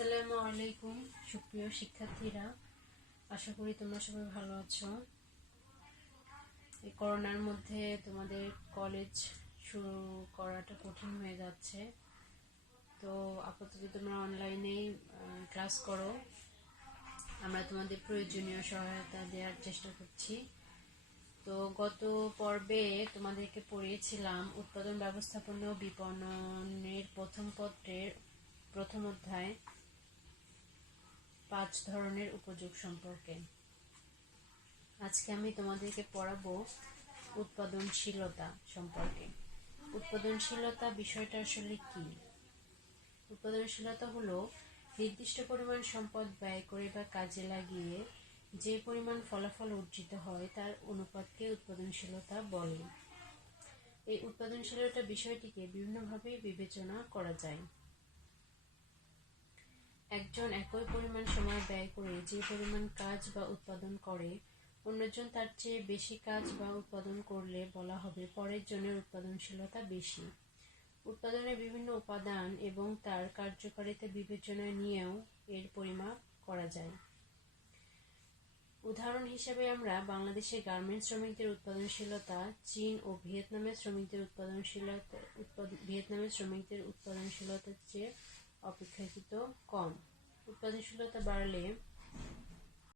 আসসালামু আলাইকুম সুপ্রিয় শিক্ষার্থীরা, আশা করি তোমরা সবাই ভালো আছো। এই করোনার মধ্যে তোমাদের কলেজ শুরু করাটা কঠিন হয়ে যাচ্ছে, তো আপাতত তোমরা অনলাইনেই ক্লাস করো। আমরা তোমাদের প্রয়োজনীয় সহায়তা দেওয়ার চেষ্টা করছি। তো গত পর্বে তোমাদেরকে পড়িয়েছিলাম উৎপাদন ব্যবস্থাপনা ও বিপণনের প্রথম পত্রের প্রথম অধ্যায় 5 ধরনের উপযোগ সম্পর্কে। আজকে আমি তোমাদেরকে পড়াবো উৎপাদনশীলতা সম্পর্কে। উৎপাদনশীলতা বিষয়টা আসলে কি? উৎপাদনশীলতা হলো নির্দিষ্ট পরিমাণ সম্পদ ব্যয় করে বা কাজে লাগিয়ে যে পরিমাণ ফলাফল অর্জিত হয় তার অনুপাতকে উৎপাদনশীলতা বলে। এই উৎপাদনশীলতা বিষয়টিকে বিভিন্নভাবে বিবেচনা করা যায়। একজন একই পরিমাণ সময় ব্যয় করে যে পরিমাণ কাজ বা উৎপাদন করে, অন্যজন তার চেয়ে বেশি কাজ বা উৎপাদন করলে বলা হবে পরের জনের উৎপাদনশীলতা বেশি। উৎপাদনের বিভিন্ন উপাদান এবং তার কার্যকারিতা বিবেচনায় নিয়েও এর পরিমাপ করা যায়। উদাহরণ হিসেবে আমরা বাংলাদেশের গার্মেন্টস শ্রমিকদের উৎপাদনশীলতা চীন ও ভিয়েতনামের শ্রমিকদের উৎপাদনশীলতার চেয়ে অপেক্ষাকৃত কম। উৎপাদনশীলতা বাড়লে